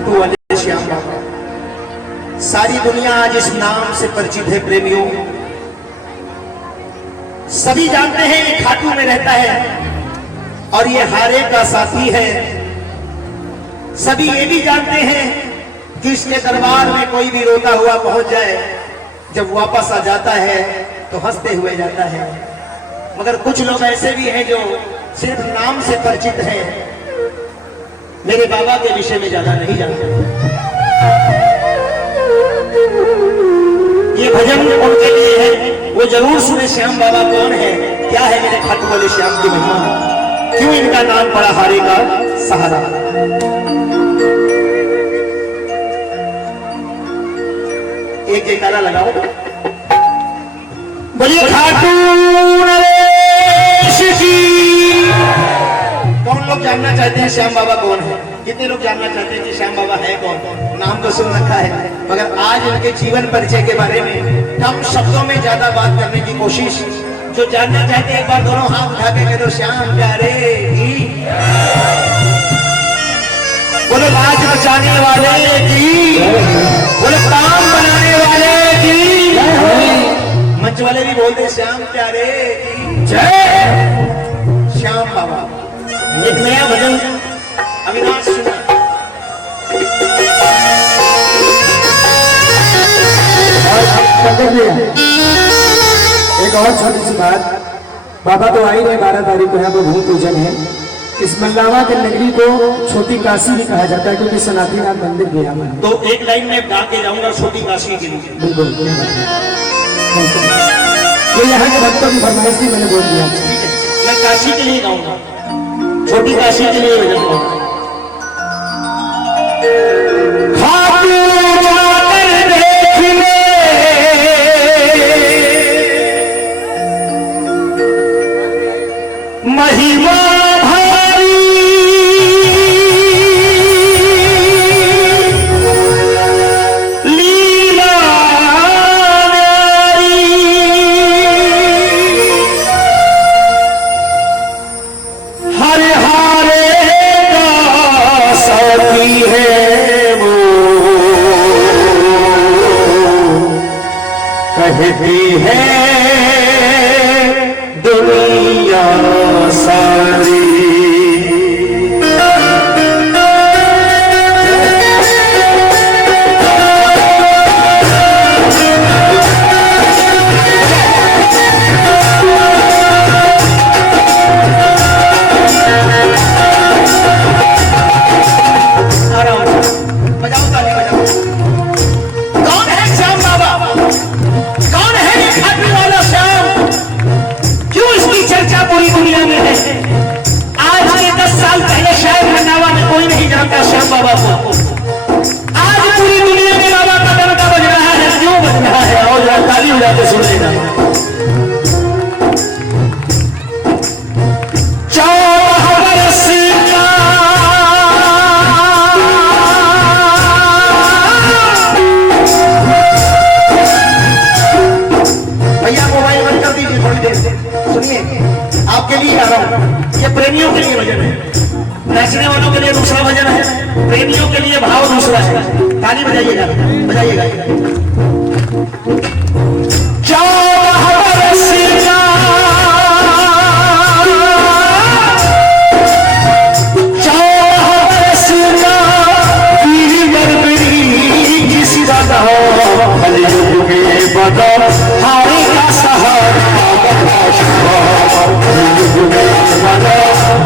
खाटू वाले श्याम बाबा। सारी दुनिया आज इस नाम से परिचित है प्रेमियों। सभी जानते हैं ये खाटू में रहता है और ये हारे का साथी है। सभी ये भी जानते हैं कि इसके दरबार में कोई भी रोता हुआ पहुंच जाए, जब वापस आ जाता है तो हंसते हुए जाता है। मगर कुछ लोग ऐसे भी हैं जो सिर्फ नाम से परिचित हैं, मेरे बाबा के विषय में ज्यादा नहीं जानते। ये भजन उनके लिए है, वो जरूर सुने श्याम बाबा कौन है, क्या है मेरे खाटू वाले श्याम की महिमा, क्यों इनका नाम पड़ा हारे का सहारा। एक जयकारा लगाओ, बोलिए खाटू नरेश की। कौन लोग जानना चाहते हैं श्याम बाबा कौन है? कितने लोग जानना चाहते हैं कि श्याम बाबा है कौन? नाम तो सुन रखा है, मगर आज उनके जीवन परिचय के बारे में कम शब्दों में ज्यादा बात करने की कोशिश। जो जानना चाहते हैं एक बार दोनों हाथ उठा के कह दो श्याम प्यारे की। बोलो लाज बचाने वाले की, बोलो काम बनाने वाले की। मंच वाले भी बोलते श्याम प्यारे की जय। श्याम बाबा एक नया भजन अविनाश सुना। एक और छोटी सी बात, बाबा तो आ ही रहे 12 तारीख को यहाँ पर भूमि पूजन है। इस मल्लावा के नगरी को छोटी काशी भी कहा जाता है क्योंकि सनातीनाथ मंदिर भी यहाँ है। तो एक लाइन में गा के जाऊंगा छोटी काशी के लिए। बिल्कुल, ये यहाँ के भक्तों की फरमाइश थी, मैंने बोल दिया। ठीक है, मैं काशी के लिए गाऊंगा, छोटी काशी के लिए भजन गाऊंगा। महिमा भारी लीला न्यारी, हरे हारे का साथी है वो, कहती है दुनिया सारी। बजाओ ताली बजाओ। कौन है श्याम बाबा? कौन है ये खाटू वाला श्याम? क्यों इसकी चर्चा पूरी दुनिया में है? आज से 10 साल पहले शायद मन्नावा में कोई नहीं जानता श्याम बाबा को। आज पूरी दुनिया में बाबा का डंका बज रहा है। क्यों बज रहा है? और जरा ताली बजा के सुन लेना। भैया मोबाइल बंद कर दीजिए थोड़ी देर से। सुनिए, आपके लिए आ रहा हूँ, ये प्रेमियों के लिए भजन है। नाचने वालों के लिए दूसरा भजन है, प्रेमियों के लिए भाव दूसरा है। ताली बजाइएगा, बजाइएगा। हारे का सहारा,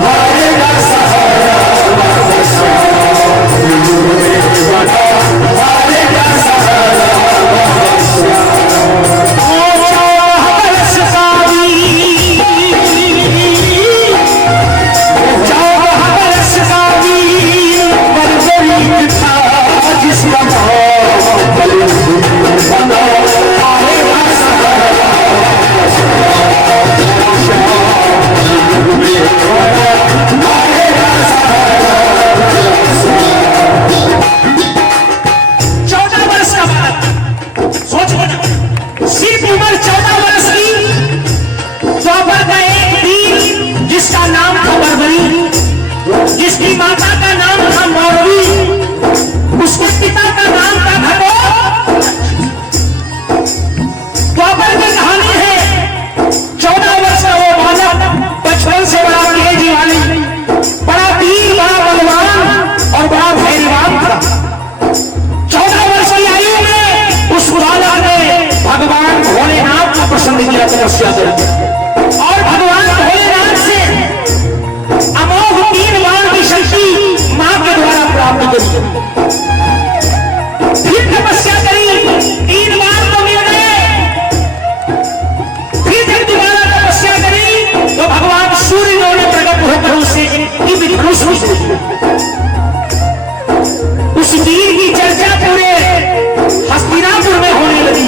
हारे का सहारा, हारे का सहारा। तपस्या करके और भगवान भोलेनाथ से अमोघ 3 बाण की शक्ति मां के द्वारा प्राप्त करी। फिर तपस्या करी, 3 बाण तो मिल गए। फिर दोबारा तपस्या करी तो भगवान सूर्य ने प्रकट होकर उसे उस वीर की चर्चा पूरे हस्तिनापुर में होने लगी।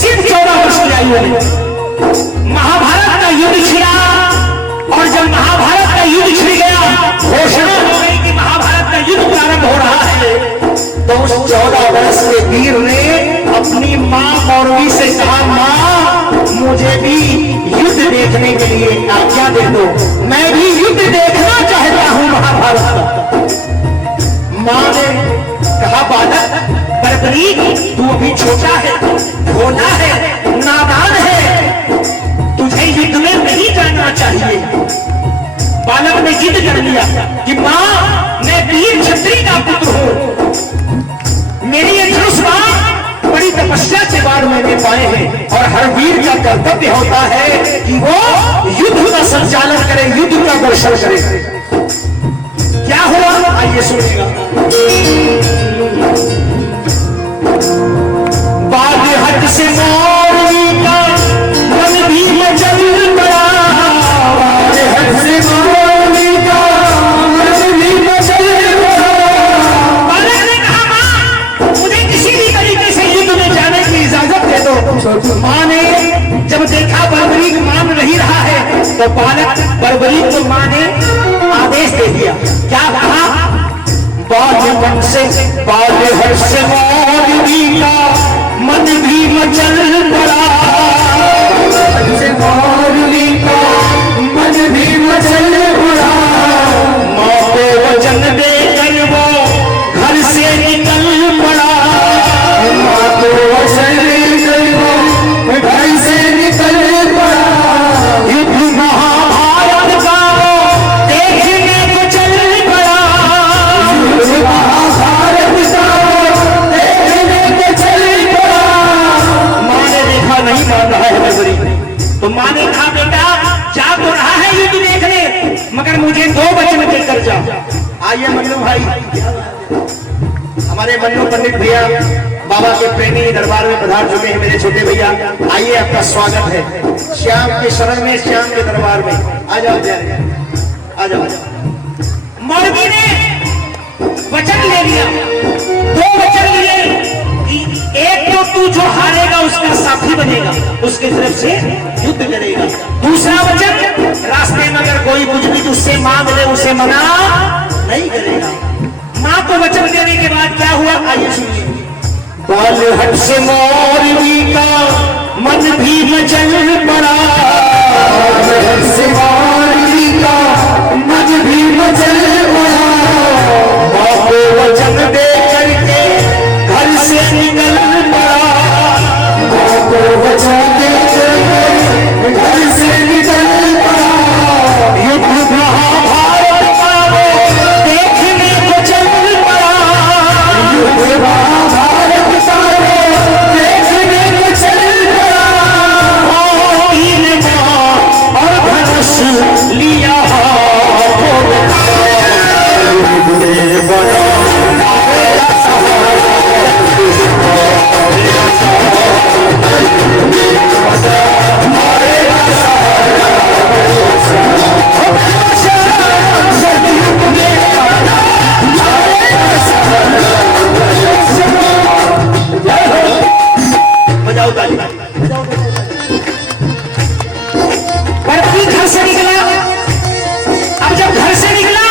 सिर्फ 14 वर्ष की आयु में महाभारत का युद्ध छिड़ा और जब महाभारत का युद्ध छिड़ गया, घोषणा हो गई कि महाभारत का युद्ध प्रारंभ हो रहा है, तो उस 14 वर्ष के वीर ने अपनी मां गौरवी से कहा, मां मुझे भी युद्ध देखने के लिए आज्ञा दे दो, मैं भी युद्ध देखना चाहता हूं महाभारत का। मां ने कहा, बालक बर्बरीक, तू अभी छोटा है, भोला है, नादान है, तुझे युद्ध में नहीं जाना चाहिए। बालक ने जिद कर लिया कि मां मैं वीर क्षत्रिय का पुत्र हूं, मेरी ये धनुष बाण बड़ी तपस्या के बाद मैंने पाए हैं और हर वीर का कर्तव्य होता है कि वो युद्ध का संचालन करे, युद्ध का दर्शन करे। क्या हुआ आइए सुनिएगा। बाग हट से मौलवी का मन भी मचल पड़ा, बाग हट से मौलवी का मन भी मचल पड़ा। बालक ने कहा, मां मुझे किसी भी तरीके से युद्ध में जाने की इजाजत दे दो। मां ने जब देखा बर्बरीक मान नहीं रहा है तो बालक बर्बरीक को मां ने आदेश दे दिया। क्या कहा, बाल मन से बाल हर्ष मौलवी का मन भी मचल पड़ा, मौलवी का मन भी मचल पड़ा। मां को वचन देकर वो घर से निकल पड़ा, मां को वचन देकर वो घर से निकल पड़ा। युद्ध महाभारत का देखने को चल पड़ा, महाभारत का देखने को चल पड़ा। मां ने देखा नहीं मान रहा है बर्बरीक, तो मां ने कहा, बेटा जा तो रहा है युद्ध देखने, मगर मुझे 2 वचन देकर जा। आइए मन्नू भाई, हमारे मन्नू पंडित भैया बाबा के प्रेमी दरबार में पधार चुके हैं। मेरे छोटे भैया आइए, आपका स्वागत है श्याम के शरण में, श्याम के दरबार में। आ जाओ आ जाओ। मौलवी ने वचन ले लिया, 2 वचन लिए। एक तो तू जो हारेगा उसका साथी बनेगा, उसके तरफ से युद्ध करेगा। दूसरा वचन, रास्ते में अगर कोई कुछ भी तुझसे मांग ले उसे मना नहीं करेगा। मां को वचन देने के बाद क्या हुआ आइए सुनिए। बाल हट से मौलवी का मन भी मचल पड़ा, बाल हट से मौलवी का मन भी मचल पड़ा। मां को वचन दे करके घर से निकल पड़ा, मां को वचन दे करके घर से निकल पड़ा। युद्ध महाभारत का देखने को चल पड़ा, युद्ध महाभारत का देखने को चल पड़ा। और धनुष लिया घर से निकला। अब जब घर से निकला,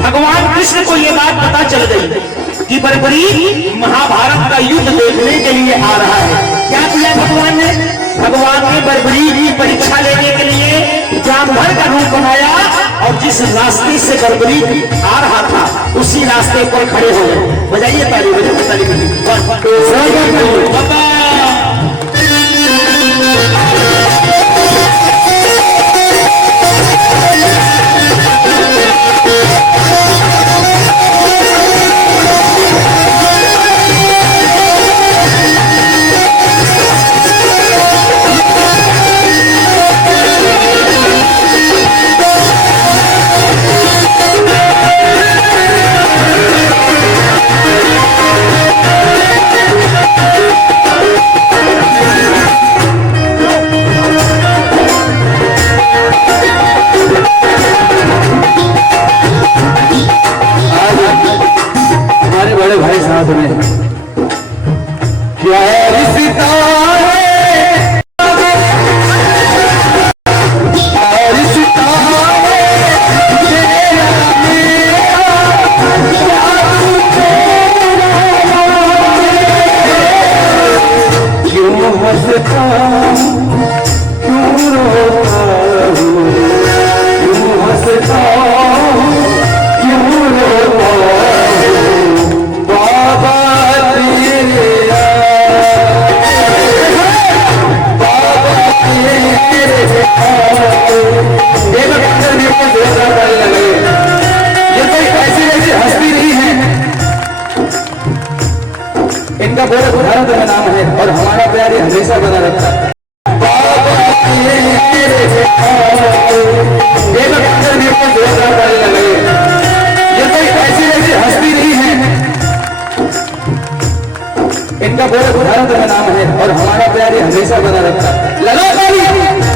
भगवान कृष्ण को यह बात पता चल गई कि बर्बरीक महाभारत का युद्ध देखने के लिए आ रहा है। क्या किया भगवान ने? भगवान ने बर्बरीक की परीक्षा लेने के लिए जानवर का रूप बनाया और जिस रास्ते से बर्बरीक आ रहा था उसी रास्ते पर खड़े हो गए। बजाइए ताली, बजाइए ताली। साथ में क्या रिश्ता है इनका बहुत भारत का नाम है और हमारा प्यार ये हमेशा बना रहता है। ये कोई ऐसी वैसी हस्ती नहीं है। इनका बहुत भारत का नाम है और हमारा प्यार ये हमेशा बना रहता है। लगा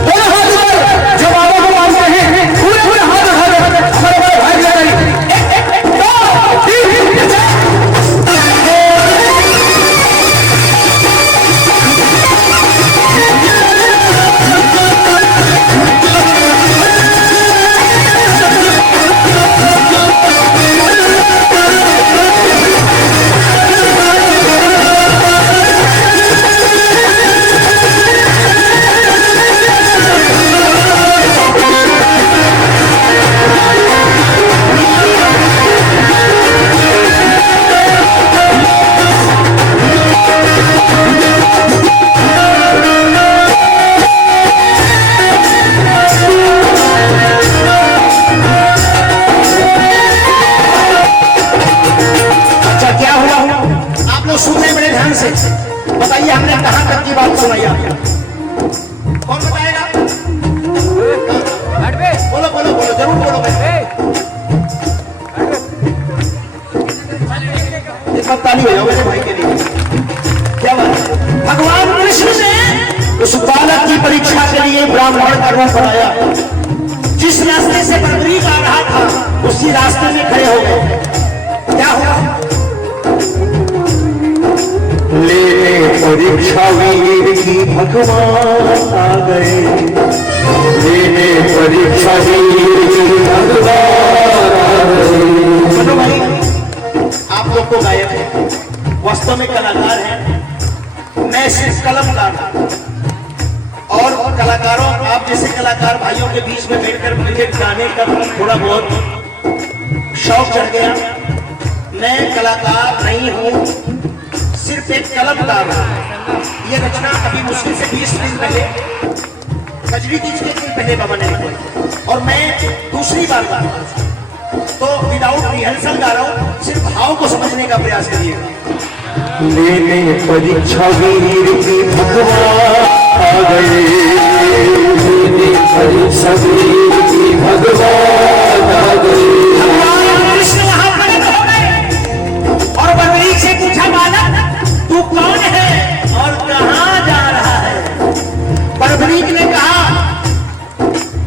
दोनों हाथ ऊपर जो बाबा को मानते हैं पूरे पूरे हाथ हमारे बड़े भाई लगाई। सुनने बड़े ध्यान से बताइए, हमने कहां तक की बात सुनाई आपको? कौन बताएगा? बोलो बोलो बोलो, जरूर बोलो। एक बात ताली हो जाओ मेरे भाई के लिए। क्या बात है? भगवान कृष्ण ने उस बालक की परीक्षा के लिए ब्राह्मण का रूप बनाया। जिस रास्ते से बर्बरीक आ रहा था उसी रास्ते में खड़े हो गए। क्या हुआ? लेने परीक्षा वीर की भगवान आ गए। लेने परीक्षा वीर की भगवान आ गए। चलो भाई, आप लोग तो गायक हैं, वास्तव में कलाकार हैं। मैं सिर्फ कलमकार और कलाकारों, आप जैसे कलाकार भाइयों के बीच में बैठकर मुझे गाने का थोड़ा बहुत शौक चढ़ गया। मैं कलाकार नहीं हूँ, सिर्फ एक कलमकार हूँ। ये रचना अभी मुश्किल से 20 दिन पहले, कजरी तीज के दिन पहले बने और मैं दूसरी बार गा रहा हूँ, तो विदाउट रिहर्सल गा रहा हूँ। सिर्फ भाव को समझने का प्रयास करिएगा। लेने परीक्षा वीर की भगवान आ गए। लेने परीक्षा वीर की भगवान आ गए। भगवान कृष्ण वहां प्रकट हो गए और बर्बरीक से पूछा, बालक तू कौन है और कहां जा रहा है? बर्बरीक ने कहा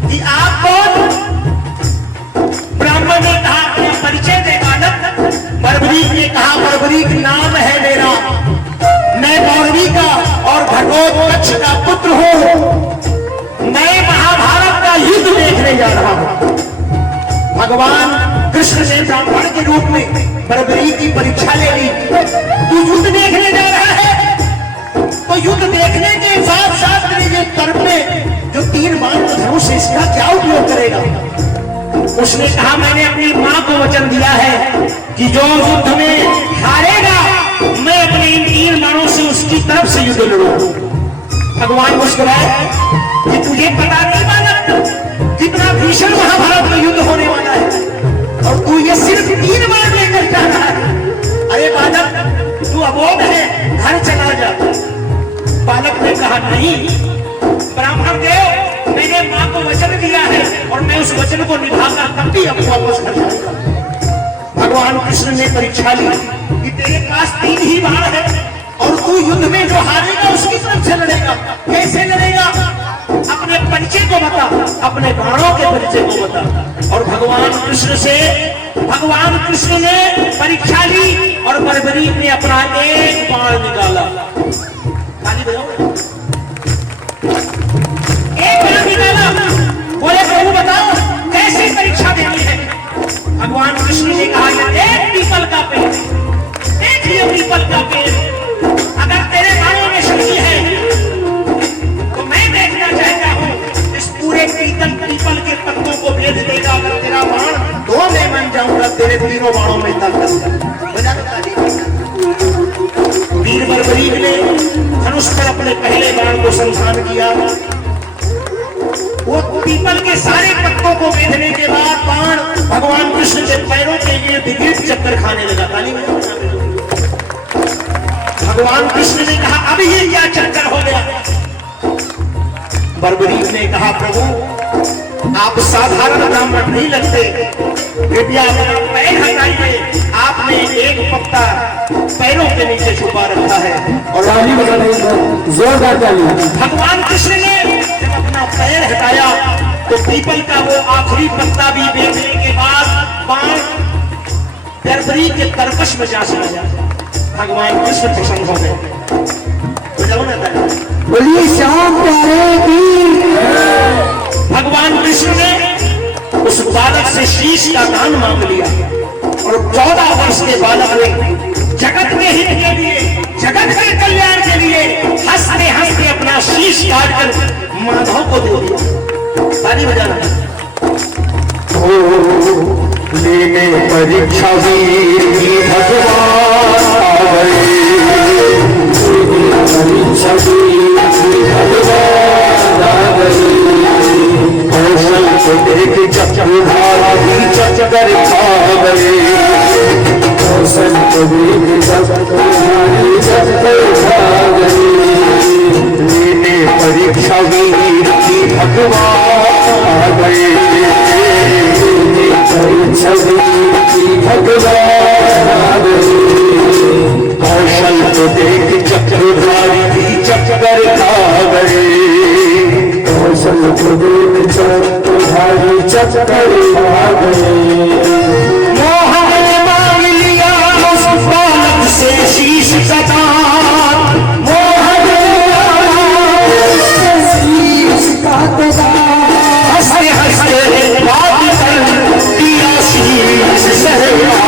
कि आप कौन? ब्राह्मण ने कहा अपना परिचय दे बालक। बर्बरीक ने कहा, बर्बरीक नाम है मेरा, मैं गौरवी का और घटोत्कच का पुत्र हूं। मैं महाभारत का युद्ध देखने जा रहा हूं। भगवान कृष्ण ने ब्राह्मण के रूप में बर्बरीक की परीक्षा ले ली। तू युद्ध देखने जा रहा है, तो युद्ध देखने के साथ साथ तेरे तर्क में जो 3 बाण धनुष है, इसका क्या उपयोग करेगा? उसने कहा, मैंने अपनी मां को वचन दिया है कि जो युद्ध में हारेगा मैं अपने इन 3 बाणों से उसकी तरफ से युद्ध लड़ूंगा। भगवान मुस्कुराए कि तुझे पता नहीं बालक कितना भीषण महाभारत में युद्ध होने वाला है और तू ये सिर्फ 3 बाण लेकर जा रहा है। अरे बालक तू अबोध है, घर चला जा। बालक ने कहा, नहीं ब्राह्मण देव, मैंने मां को वचन दिया है और मैं उस वचन को निभाकर तब भी अब वापस घर जाऊंगा। भगवान कृष्ण ने परीक्षा ली कि तेरे पास 3 ही बाण है और तू युद्ध में जो हारेगा उसकी तरफ से लड़ेगा। कैसे लड़ेगा? अपने परिचय को बता, अपने बाणों के परिचय को बता। और भगवान कृष्ण ने परीक्षा ली और बर्बरीक ने अपना एक बाण निकाला, ताली बजाओ, एक बाण निकाला, बोले प्रभु बताओ कैसी परीक्षा देनी है। भगवान कृष्ण ने कहा ये देख पीपल का पेड़, देख ये पीपल का पेड़, अगर तेरे बाणों में शक्ति है तो मैं देखना चाहता हूं इस पूरे पीपल के पत्तों को भेद देगा। अगर तेरा बाण दो में बन जाऊंगा, तेरे तीनों बाणों में ताकत। वीर बर्बरीक ने धनुष पर अपने पहले बाण को संधान किया। वो पीपल के सारे पत्तों को बेधने के बाद बाण भगवान कृष्ण के पैरों के इर्द गिर्द चक्कर खाने लगा। ताली में भगवान कृष्ण ने कहा अभी ये क्या चक्कर हो गया। बर्बरीक ने कहा प्रभु आप साधारण ब्राह्मण नहीं लगते, कृपया अपना पैर हटाइए। आपने एक पत्ता पैरों के नीचे छुपा रखा है। और ताली बजाने जोरदार ताली। भगवान कृष्ण ने जब अपना पैर हटाया तो पीपल का वो आखिरी पत्ता भी बेचने के बाद बाण बर्बरीक के तरकश में जा सका। भगवान कृष्ण प्रसन्न हो गए। बोलिए श्याम प्यारे की। भगवान कृष्ण ने उस बालक से शीश का दान मांग लिया और 14 वर्ष के बालक ने जगत के हित के लिए, जगत के कल्याण के लिए हंसते हंसते अपना शीश काटकर माधव को दे दिया। ताली बजाना। लेने परीक्षा वीर की भगवान परीक्षा वीर की भगवान कौशल को देख चक्रधारा भी चक्कर खा गए। कौशल को देख चक्रधारा चक्कर खा गए। लेने परीक्षा वीर की भगवान गए। परीक्षा वीर की भगवान कौशल को देख चक्रधारी भी चक्कर खा गए। कौशल को देख चक्रधारी चक्कर खा गए। मोहन ने मांग लिया उस बालक से शीश का दान। मोहन ने शीश का दान। हंसते हंसते बात कर दिया शीश सहरा।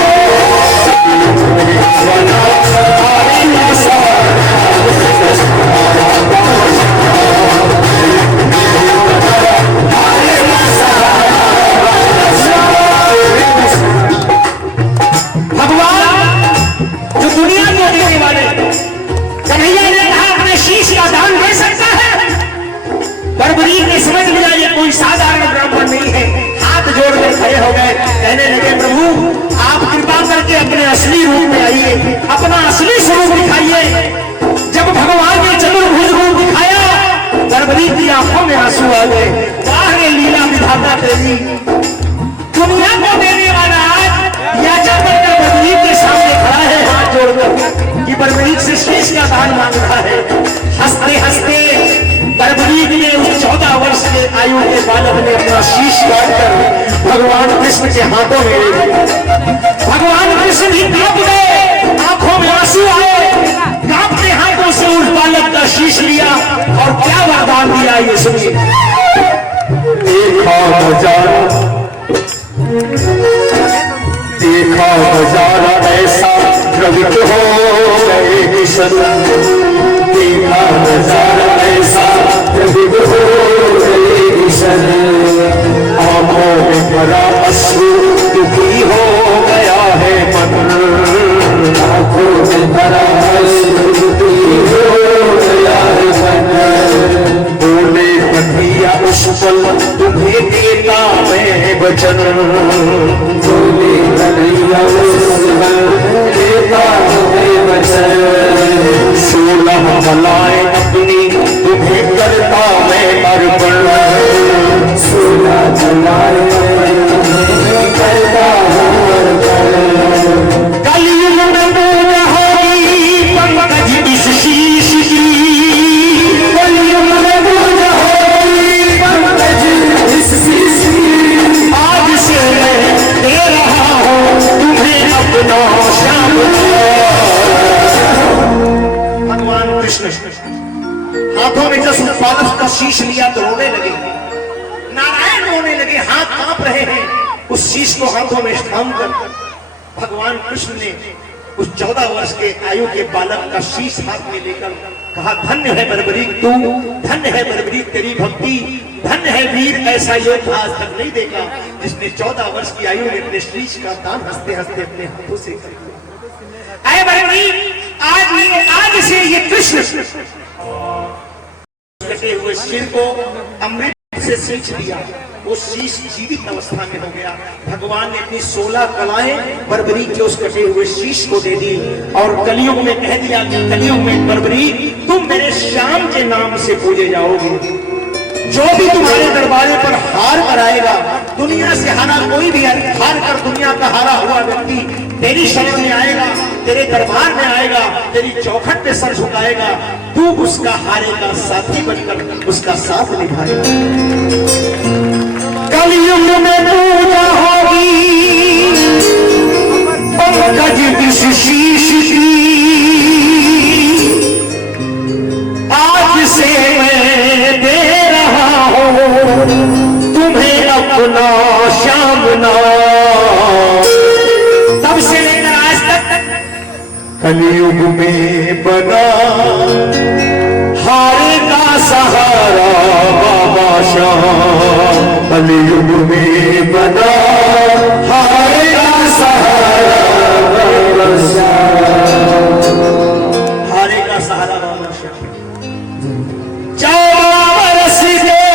बर्बरीक ने समझ लिया ये कोई साधारण ब्राह्मण नहीं है। हाथ जोड़कर खड़े हो गए, कहने लगे प्रभु आप कृपा करके अपने असली रूप में आइए, अपना असली स्वरूप दिखाइए। जब भगवान ने चतुर्भुज रूप दिखाया बर्बरीक की आंखों में आंसू आ गए। वाह रे लीला विधाता तेरी, दुनिया को देने वाला आज याचा बनकर बर्बरीक के सामने खड़ा है हाथ जोड़कर कि बर्बरीक से शीश का दान मांग रहा है। हंसते हंसते बर्बरीक ने उस 14 वर्ष के आयु के बालक ने अपना शीश काटकर भगवान कृष्ण के हाथों में ले दिया। भगवान कृष्ण भी कांप गए, आंखों में आंसू आए, कांपते हाथों से उस बालक का शीश लिया और क्या वरदान दिया ये सुनिए। देखा नजारा ऐसा द्रवित हो गए किशन। देखा नजारा ऐसा द्रवित हो गए किशन। आंखों में भरा अश्रु दुखी हो गया है मन। आंखों में भरा अश्रु दुखी हो गया है मन। बोले कन्हैया उस पल तुम्हें देता मैं वचन। बोले कन्हैया उस पल देता मैं वचन। 16 भलाएं अपनी तुम्हें करता मैं अर्पण। 16 भलाएं तुम्हें करता हूँ अर्पण। कलयुग में पूर्ण होगी पंकज इस शीश की। कलयुग में पूर्ण होगी पंकज इस शीश की। आज से मैं दे रहा हूँ तुम्हें अपना श्याम। कृष्ण हाथों में जब बालक का शीश लिया तो रोने लगे, नारायण रोने लगे, हाथ कांप रहे हैं। उस शीश को हाथों में थाम कर भगवान कृष्ण ने उस 14 वर्ष के आयु के बालक का शीश हाथ में लेकर कहा, धन्य है बर्बरीक तू, धन्य है बर्बरीक तेरी भक्ति, धन्य है वीर ऐसा योद्धा आज तक नहीं देखा जिसने 14 वर्ष की आयु में अपने शीश का दान हंसते हंसते अपने हाथों से कर दिया। आए बर्बरीक, आज से ये कृष्ण कटे हुए सिर को अमृत से सींच दिया, वो शीश जीवित अवस्था में हो गया। भगवान ने अपनी 16 कलाएं बर्बरीक के उस कटे हुए शीश को दे दी और कलयुग में कह दिया कि कलयुग में बर्बरीक तुम मेरे श्याम के नाम से पूजे जाओगे। जो भी तुम्हारे दरबारे पर हार कर आएगा, दुनिया से हारा कोई भी हार कर दुनिया का हारा हुआ व्यक्ति तेरी शरण में आएगा, तेरे दरबार में आएगा, तेरी चौखट पे सर झुकाएगा, तू उसका हारे का साथी बनकर उसका साथ निभाएगा। कलयुग में पूजा होगी पंकज विष शीश की, आज से मैं दे रहा हूं तुम्हें अपना श्याम नाम। तब से लेकर आज तक कलयुग में बना हारे का सहारा बाबा श्याम, कलयुग में बना हारे का सहारा बाबा श्याम, हारे का सहारा बाबा श्याम। 14 वर्ष के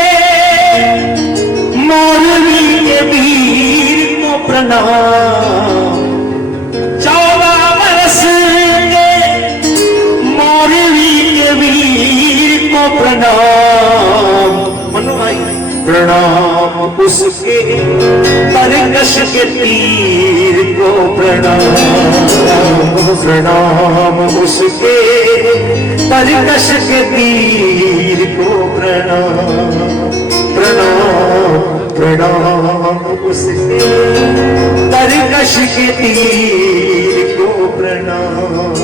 मोरवी के वीर को प्रणाम, 14 वर्ष के मोरवी के वीर को प्रणाम। मनु भाई प्रणाम उसके तरकश के तीर को प्रणाम, प्रणाम उसके तरकश के तीर को प्रणाम, प्रणाम प्रणाम उसके तरकश के तीर को प्रणाम।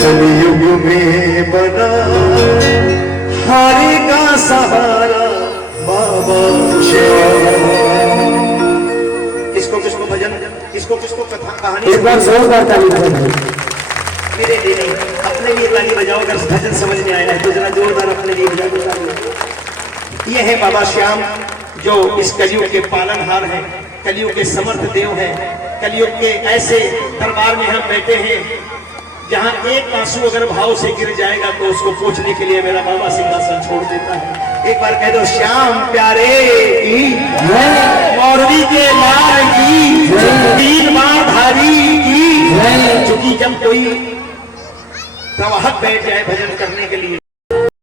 कलयुग में बना हारे का सहारा बाबा श्याम। किसको किसको भजन, किसको किसको कथा कहानी, एक बार जोरदार ताली बजाओ। मेरे लिए नहीं, अपने लिए ताली बजाओ। अगर भजन समझ में आया है तो जरा जोरदार अपने लिए बजाओ। ये है बाबा श्याम जो इस कलयुग के पालनहार हैं, कलयुग के समर्थ देव हैं। कलयुग के ऐसे दरबार में हम बैठे हैं जहां एक आंसू अगर भाव से गिर जाएगा तो उसको पोंछने के लिए मेरा बाबा सिंहासन छोड़ देता है। एक बार कह दो श्याम प्यारे की, मौरवी के लाल की, तीन बार धारी की। चूंकि जब कोई प्रवाहक बैठ जाए भजन करने के लिए